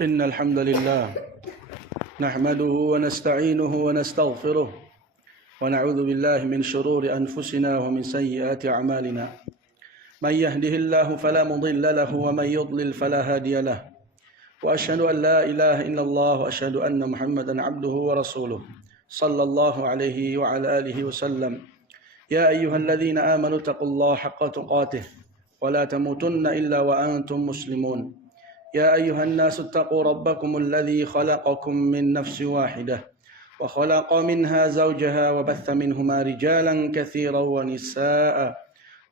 إن الحمد لله نحمده ونستعينه ونستغفره ونعوذ بالله من شرور أنفسنا ومن سيئات أعمالنا من يهده الله فلا مضل له ومن يضلل فلا هادي له وأشهد أن لا إله إلا الله وأشهد أن محمدا عبده ورسوله صلى الله عليه وعلى آله وسلم يا أيها الذين آمنوا اتقوا الله حق تقاته ولا تموتن إلا وأنتم مسلمون يا أيها الناس اتقوا ربكم الذي خلقكم من نفس واحدة وخلق منها زوجها وبث منهما رجالا كثيرا ونساء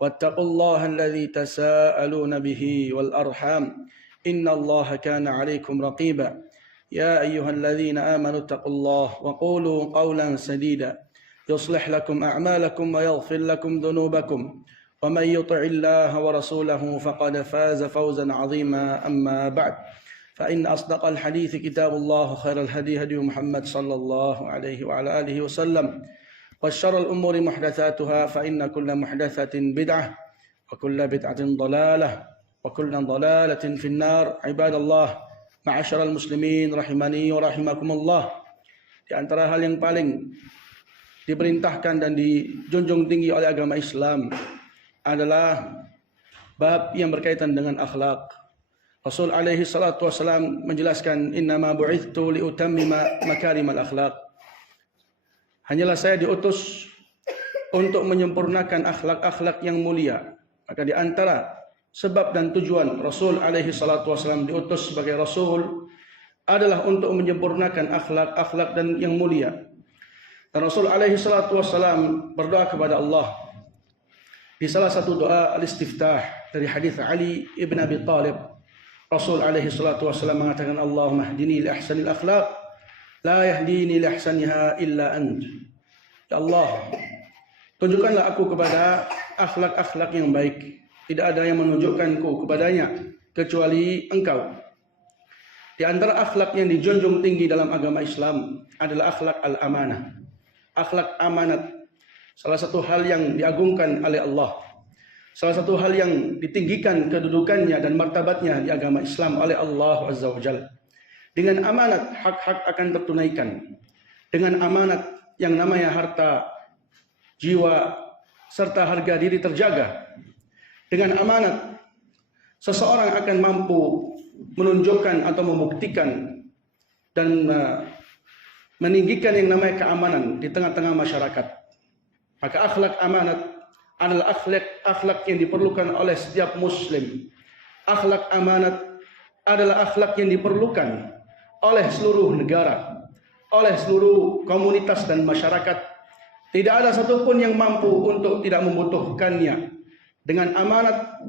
واتقوا الله الذي تساءلون به والأرحام إن الله كان عليكم رقيبا يا أيها الذين آمنوا اتقوا الله وقولوا قولا سديدا يصلح لكم أعمالكم ويغفر لكم ذنوبكم ومن يطع الله ورسوله فقد فاز فوزا عظيما أما بعد فإن أصدق الحديث كتاب الله خير الهدي هدي محمد صلى الله عليه وعلى آله وسلم وشر الأمور محدثاتها فإن كل محدثة بدعة وكل بدعة ضلالة وكل ضلالة في النار عباد الله معاشر المسlimin rahimani wa rahimakumullah. Di antara hal yang paling diperintahkan dan dijunjung tinggi oleh agama Islam adalah bab yang berkaitan dengan akhlak. Rasul alaihi salatu wasalam menjelaskan, innama bu'ithtu liutammima makarimal akhlak. Hanyalah saya diutus untuk menyempurnakan akhlak-akhlak yang mulia. Maka di antara sebab dan tujuan Rasul alaihi salatu wasalam diutus sebagai Rasul adalah untuk menyempurnakan akhlak-akhlak dan yang mulia. Dan Rasul alaihi salatu wasalam berdoa kepada Allah di salah satu doa al-istiftah dari hadis Ali ibn Abi Talib. Rasul alaihi salatu wasallam mengatakan, Allahumma hdini li ahsanil akhlaq la yahdini li ahsaniha illa ant. Ya Allah, tunjukkanlah aku kepada akhlak-akhlak yang baik. Tidak ada yang menunjukkanku kepadanya kecuali Engkau. Di antara akhlak yang dijunjung tinggi dalam agama Islam adalah akhlak al-amanah. Akhlak amanat. Salah satu hal yang diagungkan oleh Allah, salah satu hal yang ditinggikan kedudukannya dan martabatnya di agama Islam oleh Allah Azza wa Jalla. Dengan amanat hak-hak akan tertunaikan. Dengan amanat yang namanya harta, jiwa, serta harga diri terjaga. Dengan amanat seseorang akan mampu menunjukkan atau membuktikan dan meninggikan yang namanya keamanan di tengah-tengah masyarakat. Maka akhlak amanat adalah akhlak yang diperlukan oleh setiap muslim. Akhlak amanat adalah akhlak yang diperlukan oleh seluruh negara, oleh seluruh komunitas dan masyarakat. Tidak ada satupun yang mampu untuk tidak membutuhkannya. Dengan amanat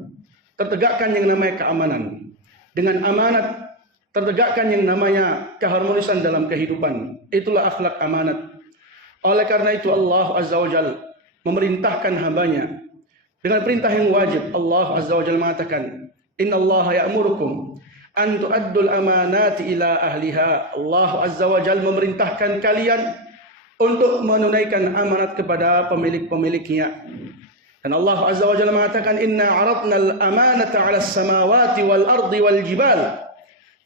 tertegakkan yang namanya keamanan. Dengan amanat tertegakkan yang namanya keharmonisan dalam kehidupan. Itulah akhlak amanat. Oleh karena itu Allah Azza wa Jalla memerintahkan hambanya dengan perintah yang wajib. Allah Azza wa Jalla mengatakan, innallaha ya'murukum an tu'addul amanati ila ahliha. Allah Azza wa Jalla memerintahkan kalian untuk menunaikan amanat kepada pemilik-pemiliknya. Dan Allah Azza wa Jalla mengatakan, inna 'aradnal amanata 'alas samawati wal ardi wal jibal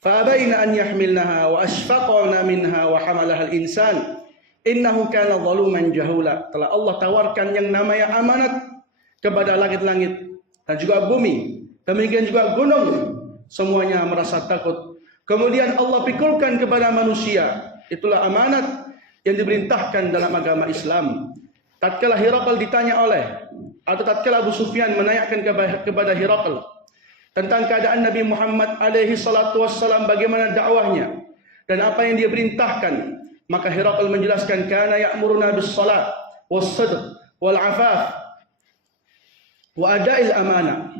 fa abaina an yahmilnaha wa ashfaqna minha wa hamalaha al-insan innahu kana zaluman jahula. Telah Allah tawarkan yang namanya amanat kepada langit-langit dan juga bumi, demikian juga gunung, semuanya merasa takut. Kemudian Allah pikulkan kepada manusia. Itulah amanat yang diperintahkan dalam agama Islam. Tatkala Hiraqal ditanya oleh, atau tatkala Abu Sufyan menanyakan kepada Hiraqal tentang keadaan Nabi Muhammad alaihi salatu wassalam, bagaimana dakwahnya dan apa yang dia perintahkan, maka Hiraqal menjelaskan, kana ya'muruna bis salat was sadq wal afaf wa ada'il amanah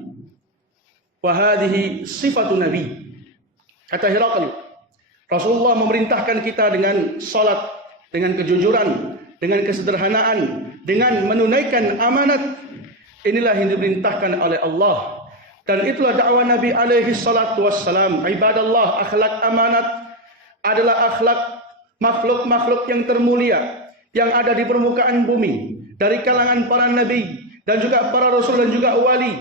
wa hadhihi sifatu nabi. Kata Hiraqal, Rasulullah memerintahkan kita dengan salat, dengan kejujuran, dengan kesederhanaan, dengan menunaikan amanat. Inilah yang diperintahkan oleh Allah. Dan itulah dakwah Nabi alaihi salatu wassalam. Ibadallah, akhlak amanat adalah akhlak makhluk-makhluk yang termulia yang ada di permukaan bumi, dari kalangan para nabi dan juga para rasul dan juga wali.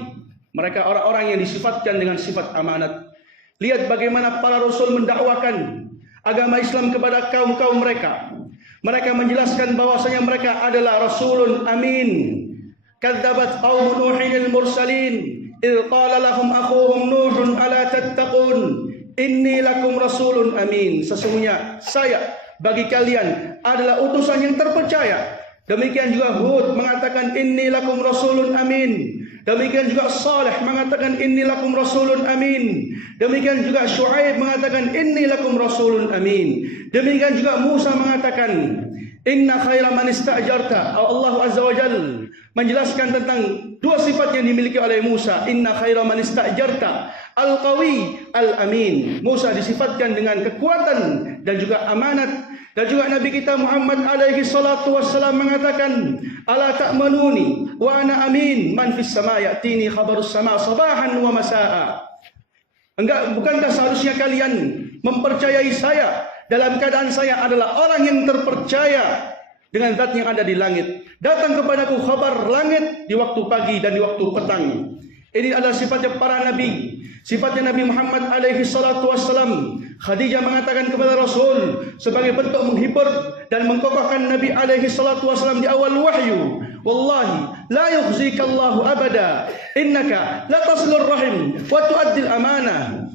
Mereka orang-orang yang disifatkan dengan sifat amanat. Lihat bagaimana para rasul mendakwakan agama Islam kepada kaum-kaum mereka. Mereka menjelaskan bahwasanya mereka adalah rasulun amin. Kadzabat qaum Nuhin al-mursalin idh qala lahum akhuhum Nuhun ala tattaqun inni lakum rasulun amin. Sesungguhnya saya bagi kalian adalah utusan yang terpercaya. Demikian juga Hud mengatakan inni lakum rasulun amin. Demikian juga Saleh mengatakan inni lakum rasulun amin. Demikian juga Syuaib mengatakan inni lakum rasulun amin. Demikian juga Musa mengatakan inna khaira man istajarta. Allah Azza wa Jalla menjelaskan tentang dua sifat yang dimiliki oleh Musa. Inna khaira man istajarta al-qawi al-amin. Musa disifatkan dengan kekuatan dan juga amanat. Dan juga Nabi kita Muhammad alaihi salatu wassalam mengatakan, ala ta'manuni wa ana amin man fis sama ya'tini khabarus sama sabahan wa masaa. Bukankah seharusnya kalian mempercayai saya dalam keadaan saya adalah orang yang terpercaya dengan zat yang ada di langit. Datang kepadaku kabar langit di waktu pagi dan di waktu petang. Ini adalah sifatnya para nabi. Sifatnya Nabi Muhammad alaihi salatu wassalam. Khadijah mengatakan kepada Rasul sebagai bentuk menghibur dan mengkokohkan Nabi alaihi salatu wassalam di awal wahyu. Wallahi la yukhzika Allahu abada. Innaka la taslur rahim wa tu'addil amanah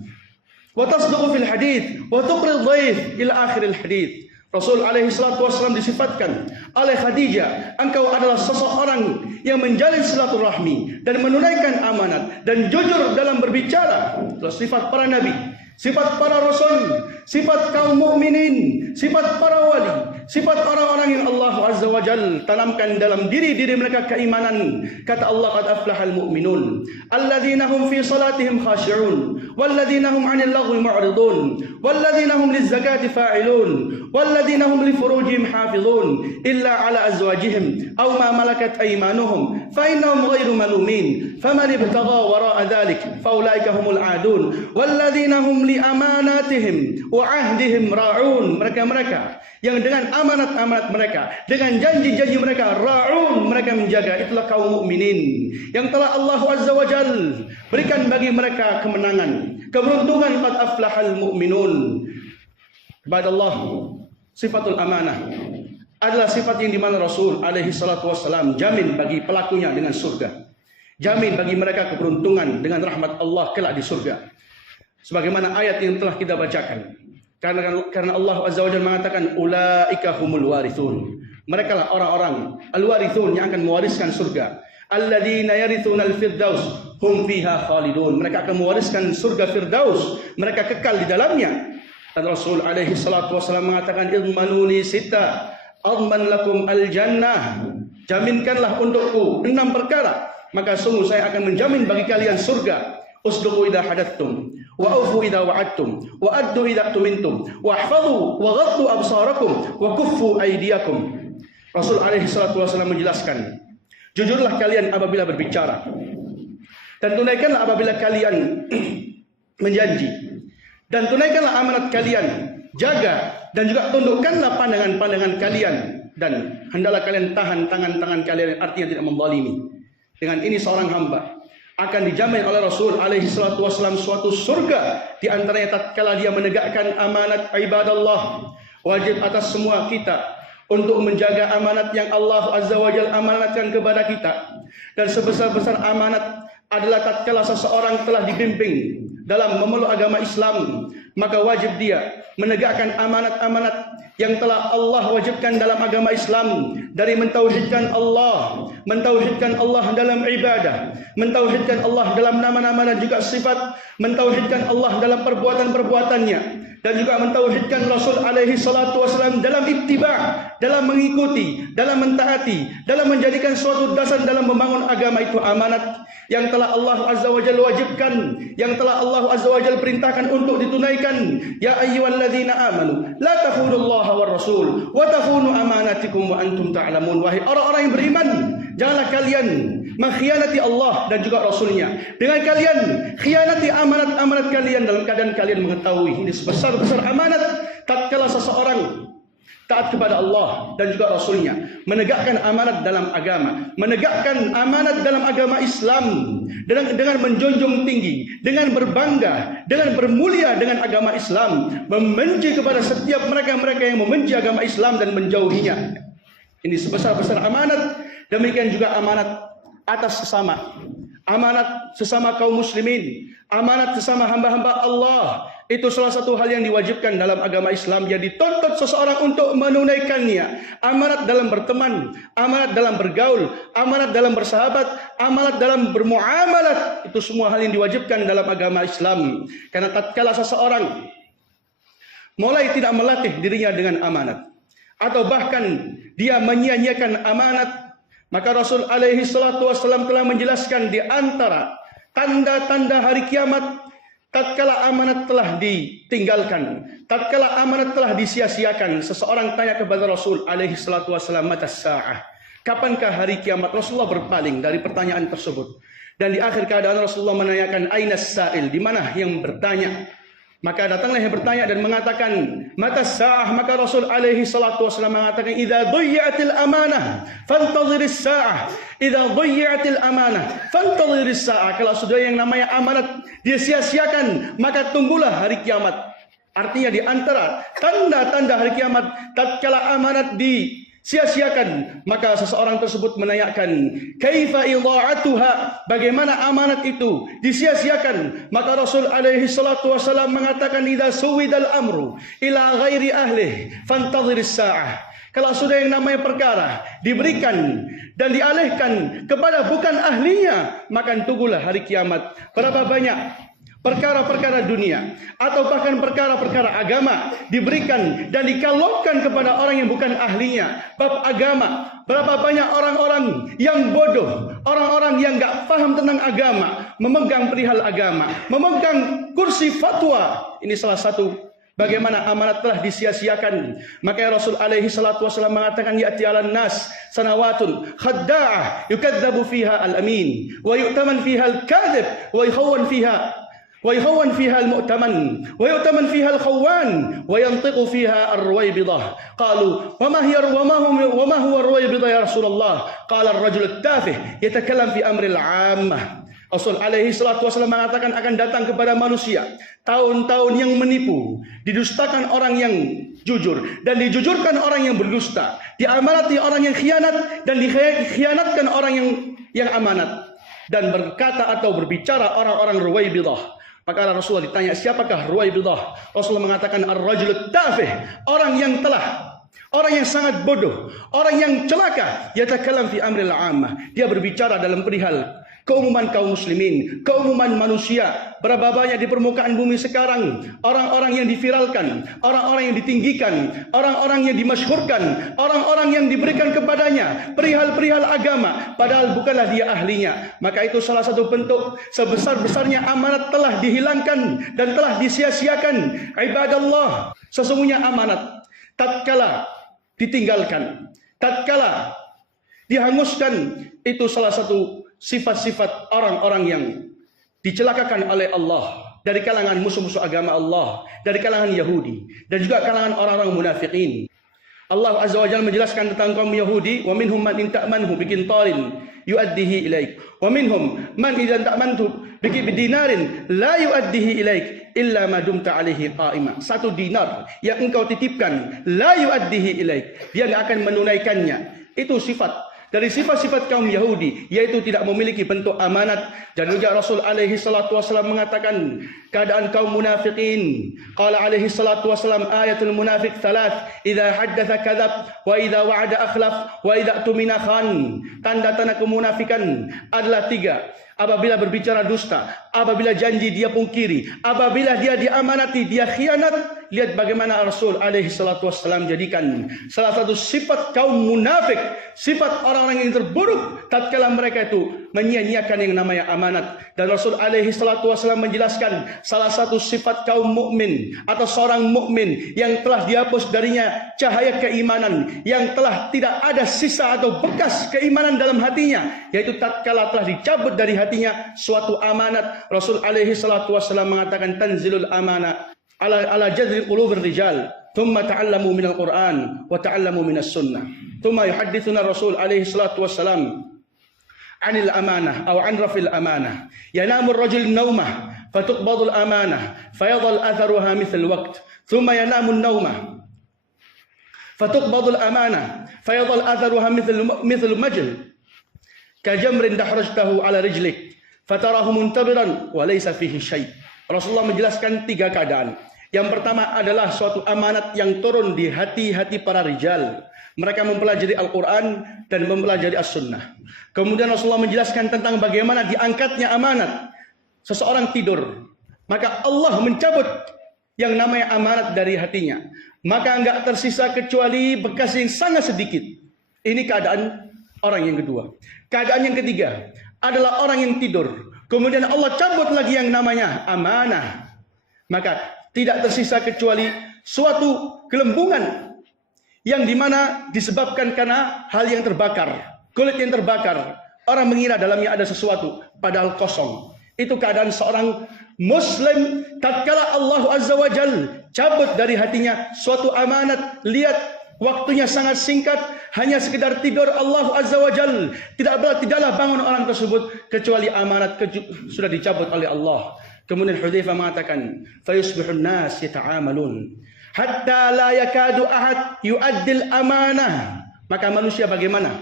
wa tasduqu fil hadith wa tuqri dhaif ila akhir al hadith. Rasul alaihi salatu wassalam disifatkan oleh Khadijah, engkau adalah seseorang yang menjalin silaturahmi dan menunaikan amanat dan jujur dalam berbicara. Itulah sifat para nabi, sifat para rasul, sifat kaum mukminin, sifat para wali, sifat orang-orang yang Allah Azza wa Jalla tanamkan dalam diri-diri mereka keimanan. Kata Allah, qad aflahal mu'minun alladzina hum fi salatihim khashi'un walladzina hum 'anil laghwi mu'ridun walladzina hum lizzakati fa'ilun walladzina hum li furujihim hafizun illa 'ala azwajihim aw ma malakat aymanuhum fa innahum ghairu malumin faman ibtagha wara'a dhalik fa ulaika humul 'adun walladzina hum li amanatihim wa 'ahdihim ra'un. Mereka yang dengan amanat-amanat mereka, dengan janji-janji mereka, ra'un, mereka menjaga. Itulah kaum mukminin yang telah Allah Azza wa Jalla berikan bagi mereka kemenangan, keberuntungan. Qad aflahal mu'minun. Ibadallah, sifatul amanah adalah sifat yang dimana Rasul alaihi salatu wassalam jamin bagi pelakunya dengan surga. Jamin bagi mereka keberuntungan dengan rahmat Allah kelak di surga. Sebagaimana ayat yang telah kita bacakan. Karena Allah Azza wa Jalla mengatakan ulaika humul warithun. Mereka lah orang-orang al-warithun yang akan mewariskan surga. Alladzina yarithuna al-firdaus hum fiha khalidun. Mereka akan mewariskan surga Firdaus. Mereka kekal di dalamnya. Dan Rasul alaihi salatu wasallam mengatakan idmanu li sita adman lakum al-jannah. Jaminkanlah untukku 6 perkara, maka sungguh saya akan menjamin bagi kalian surga. Usduqu idza hadatstum wa awfu idza wa'adtum wa addu idza tumintum wa ihfazu wa ghaddu absarakum wa kuffu aydiyakum. Rasul alaihi salatu wasallam menjelaskan, jujurlah kalian apabila berbicara dan tunaikanlah apabila kalian menjanji, dan tunaikanlah amanat kalian, jaga dan juga tundukkanlah pandangan-pandangan kalian, dan hendaklah kalian tahan tangan-tangan kalian, artinya tidak menzalimi. Dengan ini seorang hamba akan dijamin oleh Rasul alaihi salatu wasallam suatu surga, di antaranya tatkala dia menegakkan amanat. Ibadallah, wajib atas semua kita untuk menjaga amanat yang Allah Azza wa Jalla amanatkan kepada kita. Dan sebesar-besar amanat adalah tatkala seseorang telah dibimbing dalam memeluk agama Islam, maka wajib dia menegakkan amanat-amanat yang telah Allah wajibkan dalam agama Islam, dari mentauhidkan Allah dalam ibadah, mentauhidkan Allah dalam nama-nama dan juga sifat, mentauhidkan Allah dalam perbuatan-perbuatannya, dan juga mentauhidkan Rasul alaihi salatu wasallam dalam ittiba, dalam mengikuti, dalam mentaati, dalam menjadikan suatu dasar dalam membangun agama. Itu amanat yang telah Allah Azza wa Jalla wajibkan, yang telah Allah Azza wa Jalla perintahkan untuk ditunaikan. Ya ayyuhalladzina amanu la takhunullaha war rasul wa takhunu amanatikum wa antum ta'lamun. Wahai orang-orang yang beriman, janganlah kalian mengkhianati Allah dan juga Rasulnya dengan kalian khianati amanat-amanat kalian dalam keadaan kalian mengetahui. Ini sebesar-besar amanat tatkala seseorang taat kepada Allah dan juga Rasulnya, menegakkan amanat dalam agama, menegakkan amanat dalam agama Islam dengan menjunjung tinggi, dengan berbangga, dengan bermulia dengan agama Islam, membenci kepada setiap mereka-mereka yang membenci agama Islam dan menjauhinya. Ini sebesar-besar amanat. Demikian juga amanat atas sesama, amanat sesama kaum muslimin, amanat sesama hamba-hamba Allah. Itu salah satu hal yang diwajibkan dalam agama Islam, yang dituntut seseorang untuk menunaikannya. Amanat dalam berteman, amanat dalam bergaul, amanat dalam bersahabat, amanat dalam bermuamalat. Itu semua hal yang diwajibkan dalam agama Islam. Karena tatkala seseorang mulai tidak melatih dirinya dengan amanat, atau bahkan dia menyia-nyiakan amanat, maka Rasul alaihi salatu wasallam telah menjelaskan di antara tanda-tanda hari kiamat, tatkala amanat telah ditinggalkan, tatkala amanat telah disia-siakan. Seseorang tanya kepada Rasul alaihi salatu wasallam, mata sa'ah, kapankah hari kiamat? Rasulullah berpaling dari pertanyaan tersebut. Dan di akhir keadaan Rasulullah menanyakan, ainas sa'il, di mana yang bertanya? Maka datanglah yang bertanya dan mengatakan, mata sa'ah. Maka Rasul alaihi salatu wasallam mengatakan, idza dhuyyatil amanah fantadhiris sa'ah. Idza dhuyyatil amanah fantadhiris sa'ah. Kalau sudah yang namanya amanat dia sia-siakan, maka tunggulah hari kiamat. Artinya di antara tanda-tanda hari kiamat, tatkala amanat sia-siakan, maka seseorang tersebut menanyakan, kaifa idha'atuha, bagaimana amanat itu disia-siakan? Maka Rasul alaihi salatu wasallam mengatakan, idza suwidal amru ila ghairi ahli fantadhiris sa'ah. Kalau sudah yang namanya perkara diberikan dan dialihkan kepada bukan ahlinya, maka tunggulah hari kiamat. Berapa banyak perkara-perkara dunia atau bahkan perkara-perkara agama diberikan dan dikalaukan kepada orang yang bukan ahlinya. Bab agama, berapa banyak orang-orang yang bodoh, orang-orang yang enggak paham tentang agama, memegang perihal agama, memegang kursi fatwa. Ini salah satu bagaimana amanat telah disia-siakan. Maka Rasul alaihi salatu wasallam mengatakan, ya'ti 'alan nas sanawatun khadda'ah yukadzabu fiha al-amin wa yu'taman fiha al-kadhib wa يخون فيها المؤتمن ويؤتمن فيها الخوان وينطق فيها الرويبضة. قالوا وما هو الرويبضة يا رسول الله؟ قال الرجل التافه يتكلم في أمر العامة. Rasul alaihi salatu wasallam mengatakan, akan datang kepada manusia tahun-tahun yang menipu, didustakan orang yang jujur dan dijujurkan orang yang berdusta, diamanati orang yang khianat dan dikhianatkan orang yang amanat, dan berkata atau berbicara orang-orang ruwaibidah. Maka Rasulullah ditanya, siapakah ruwaibidah? Rasulullah mengatakan, ar-rajul tafih, orang yang sangat bodoh, orang yang celaka, yatakalam fi amril 'ammah, dia berbicara dalam perihal keumuman kaum muslimin, keumuman manusia. Berapa banyak di permukaan bumi sekarang orang-orang yang diviralkan, orang-orang yang ditinggikan, orang-orang yang dimasyhurkan, orang-orang yang diberikan kepadanya perihal-perihal agama, padahal bukanlah dia ahlinya. Maka itu salah satu bentuk sebesar-besarnya amanat telah dihilangkan dan telah disia-siakan. Ibadallah, sesungguhnya amanat tatkala ditinggalkan, tatkala dihanguskan, itu salah satu sifat-sifat orang-orang yang dicelakakan oleh Allah dari kalangan musuh-musuh agama Allah, dari kalangan Yahudi dan juga kalangan orang-orang munafikin. Allah Azza wa Jalla menjelaskan tentang kaum Yahudi, wa minhum man in ta'manhu biqintarin yu'addihi ilaik, wa minhum man idza ta'mantu bidinarin la yu'addihi ilaik illa ma dumta alaihi qa'ima. 1 dinar yang engkau titipkan, la yu'addihi ilaik, dia enggak akan menunaikannya. Itu sifat dari sifat-sifat kaum Yahudi, yaitu tidak memiliki bentuk amanat. Dan juga Rasul alaihi salatu wasallam mengatakan keadaan kaum munafikin. Qala alaihi salatu wasallam, ayatul munafiq 3, idza haddatsa kadzab wa idza wa'ada akhlaf wa idza tumina khan. Tanda-tanda kemunafikan adalah 3. Apabila berbicara dusta, apabila janji dia pungkiri, apabila dia diamanati dia khianat. Lihat bagaimana Rasul alaihi salatu wassalam jadikan salah satu sifat kaum munafik, sifat orang-orang yang terburuk tatkala mereka itu menyia-nyiakan yang namanya amanat. Dan Rasul alaihi salatu wassalam menjelaskan salah satu sifat kaum mukmin atau seorang mukmin yang telah dihapus darinya cahaya keimanan, yang telah tidak ada sisa atau bekas keimanan dalam hatinya, yaitu tatkala telah dicabut dari hatinya suatu amanat. Rasul alaihi salatu wassalam mengatakan, tanzilul amanah ala jadri qulubir rijal ثم تعلموا من القرآن وتعلموا من السنة. ثم يحدثنا الرسول عليه الصلاة والسلام عن الأمانة أو عن رفع الأمانة. ينام الرجل النومة فتقبض الأمانة فيظل أثرها مثل الوقت، ثم ينام النومة فتقبض الأمانة فيظل أثرها مثل مجل كجمر دحرجته على رجلك فتراه منتبرا وليس فيه شيء. Rasulullah menjelaskan 3 keadaan. Yang pertama adalah suatu amanat yang turun di hati-hati para rijal. Mereka mempelajari Al-Quran dan mempelajari As-Sunnah. Kemudian Rasulullah menjelaskan tentang bagaimana diangkatnya amanat. Seseorang tidur, maka Allah mencabut yang namanya amanat dari hatinya. Maka enggak tersisa kecuali bekas yang sangat sedikit. Ini keadaan orang yang kedua. Keadaan yang ketiga adalah orang yang tidur, kemudian Allah cabut lagi yang namanya amanah. Maka tidak tersisa kecuali suatu gelembungan yang dimana disebabkan karena hal yang terbakar, kulit yang terbakar. Orang mengira dalamnya ada sesuatu, padahal kosong. Itu keadaan seorang Muslim tatkala Allah Azza wa Jal cabut dari hatinya suatu amanat. Lihat, waktunya sangat singkat, hanya sekedar tidur. Allah Azza wa Jal tidaklah bangun orang tersebut kecuali amanat sudah dicabut oleh Allah. Kemudian Hudzaifah mengatakan, fayusbihun nas yata'amalun hatta la yakadu ahad yu'addil amanah. Maka manusia bagaimana?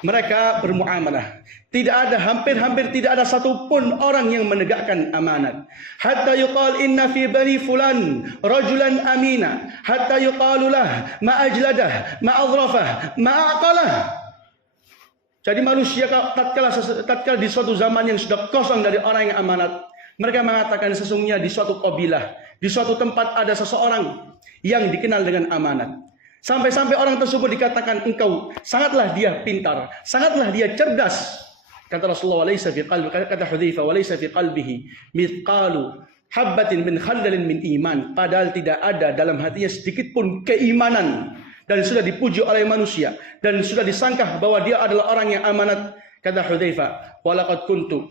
Mereka bermuamalah. Hampir tidak ada satupun orang yang menegakkan amanat. Hatta yuqal inna fi bani fulan rajulan amina. Hatta yuqalulah ma ajladah, ma adhrafah, ma aqalah. Jadi manusia tatkala di suatu zaman yang sudah kosong dari orang yang amanat, mereka mengatakan sesungguhnya di suatu kabilah, di suatu tempat ada seseorang yang dikenal dengan amanat. Sampai-sampai orang tersebut dikatakan, engkau sangatlah dia pintar, sangatlah dia cerdas. Kata Rasulullah, walaysa fi qalbi, kata Hudzaifah, walaysa fi qalbihi mithqalu habbatin min khardalin min iman. Padahal tidak ada dalam hatinya sedikit pun keimanan, dan sudah dipuji oleh manusia dan sudah disangka bahwa dia adalah orang yang amanat. Kata Hudzaifah, walaqad kuntu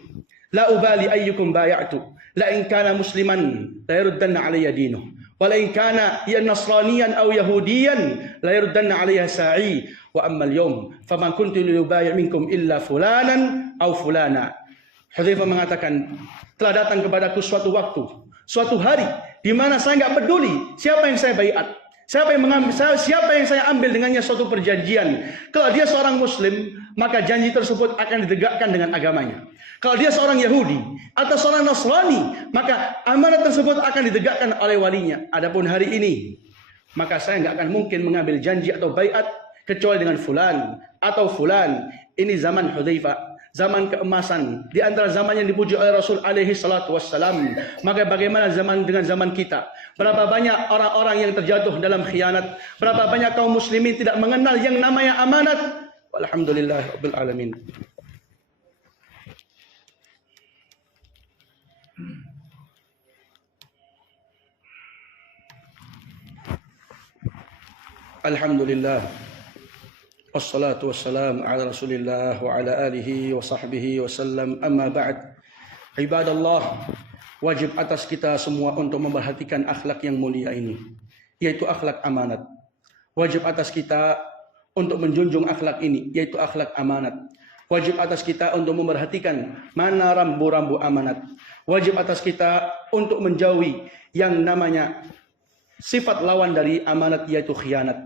la ubali ayyukum bay'atu la in kana musliman la yurdanna alayya dinuh wa la in kana ya nasraniyan aw yahudiyan la yurdanna alayya sa'i wa amma al-yawm faman kuntu yubay'u minkum illa fulanan aw fulana. Hudzaifah mengatakan, telah datang kepadaku suatu waktu, suatu hari di mana saya enggak peduli siapa yang saya baiat, siapa yang saya ambil dengannya suatu perjanjian. Kalau dia seorang muslim, maka janji tersebut akan ditegakkan dengan agamanya. Kalau dia seorang Yahudi atau seorang Nasrani, maka amanat tersebut akan ditegakkan oleh walinya. Adapun hari ini, maka saya enggak akan mungkin mengambil janji atau baiat kecuali dengan fulan atau fulan. Ini zaman Hudzaifah, zaman keemasan, di antara zaman yang dipuji oleh Rasul alaihi salatu wassalam. Maka bagaimana zaman dengan zaman kita? Berapa banyak orang-orang yang terjatuh dalam khianat? Berapa banyak kaum muslimin tidak mengenal yang namanya amanat? Walhamdulillahirabbil alamin. Alhamdulillah. Wassalatu wassalamu ala Rasulillah wa ala alihi wa sahbihi wasallam. Amma ba'd. Ibadallah, wajib atas kita semua untuk memperhatikan akhlak yang mulia ini, yaitu akhlak amanat. Wajib atas kita untuk menjunjung akhlak ini, yaitu akhlak amanat. Wajib atas kita untuk memperhatikan mana rambu-rambu amanat. Wajib atas kita untuk menjauhi yang namanya sifat lawan dari amanat, yaitu khianat.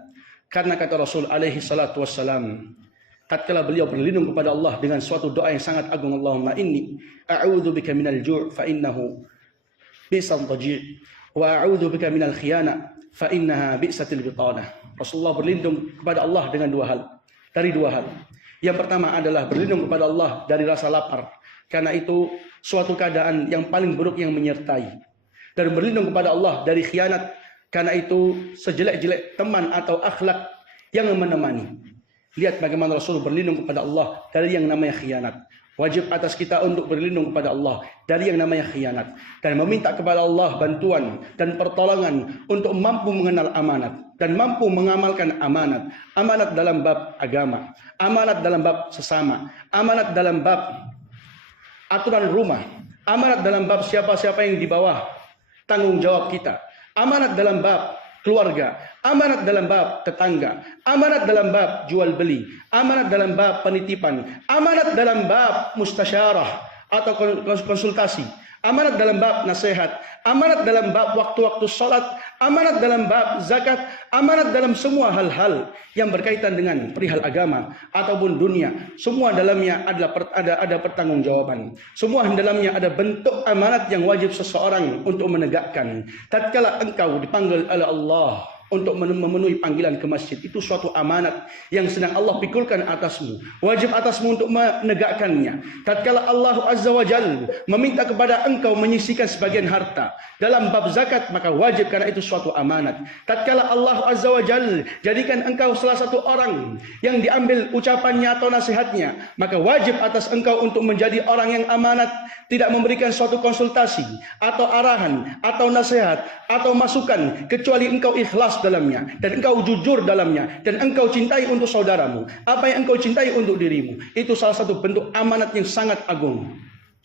Karena kata Rasul alaihi salatu wassalam, tatkala beliau berlindung kepada Allah dengan suatu doa yang sangat agung, Allahumma inni a'udzu bika minal ju' fa innahu bi'sal taji' wa a'udzu bika minal khiyana fa innaha bi'satil bitanah. Rasulullah berlindung kepada Allah dengan dari dua hal. Yang pertama adalah berlindung kepada Allah dari rasa lapar, karena itu suatu keadaan yang paling buruk yang menyertai. Dan berlindung kepada Allah dari khianat, karena itu sejelek-jelek teman atau akhlak yang menemani. Lihat bagaimana Rasul berlindung kepada Allah dari yang namanya khianat. Wajib atas kita untuk berlindung kepada Allah dari yang namanya khianat, dan meminta kepada Allah bantuan dan pertolongan untuk mampu mengenal amanat dan mampu mengamalkan amanat. Amanat dalam bab agama, amanat dalam bab sesama, amanat dalam bab aturan rumah, amanat dalam bab siapa-siapa yang di bawah tanggung jawab kita, amanat dalam bab keluarga, amanat dalam bab tetangga, amanat dalam bab jual beli, amanat dalam bab penitipan, amanat dalam bab mustasyarah atau konsultasi, amanat dalam bab nasihat, amanat dalam bab waktu-waktu salat, amanat dalam bab zakat, amanat dalam semua hal-hal yang berkaitan dengan perihal agama ataupun dunia. Semua dalamnya ada pertanggungjawaban. Semua dalamnya ada bentuk amanat yang wajib seseorang untuk menegakkan. Tatkala engkau dipanggil oleh Allah untuk memenuhi panggilan ke masjid, itu suatu amanat yang sedang Allah pikulkan atasmu. Wajib atasmu untuk menegakkannya. Tatkala Allah Azza wa Jalla meminta kepada engkau menyisihkan sebagian harta dalam bab zakat, maka wajib karena itu suatu amanat. Tatkala Allah Azza wa Jalla jadikan engkau salah satu orang yang diambil ucapannya atau nasihatnya, maka wajib atas engkau untuk menjadi orang yang amanat, tidak memberikan suatu konsultasi atau arahan atau nasihat atau masukan kecuali engkau ikhlas dalamnya dan engkau jujur dalamnya dan engkau cintai untuk saudaramu apa yang engkau cintai untuk dirimu. Itu salah satu bentuk amanat yang sangat agung.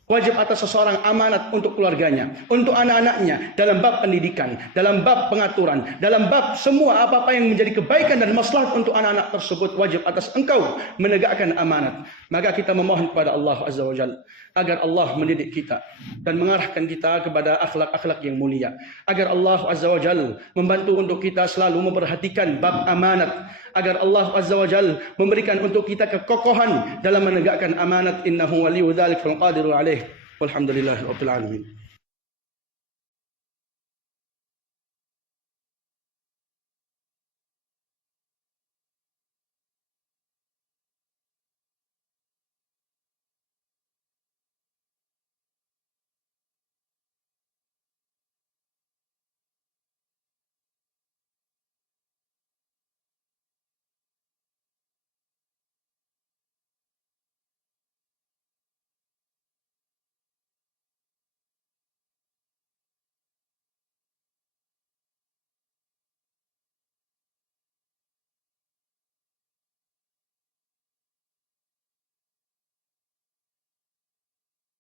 Wajib atas seseorang amanat untuk keluarganya, untuk anak-anaknya, dalam bab pendidikan, dalam bab pengaturan, dalam bab semua apa-apa yang menjadi kebaikan dan maslahat untuk anak-anak tersebut. Wajib atas engkau menegakkan amanat. Maka kita memohon kepada Allah Azza wa Jalla agar Allah mendidik kita dan mengarahkan kita kepada akhlak-akhlak yang mulia, agar Allah Azza wa Jalla membantu untuk kita selalu memperhatikan bab amanat, agar Allah Azza wa Jalla memberikan untuk kita kekokohan dalam menegakkan amanat. Innahu waliyyu dzalika wal qadiru alaih. Walhamdulillahirabbil alamin.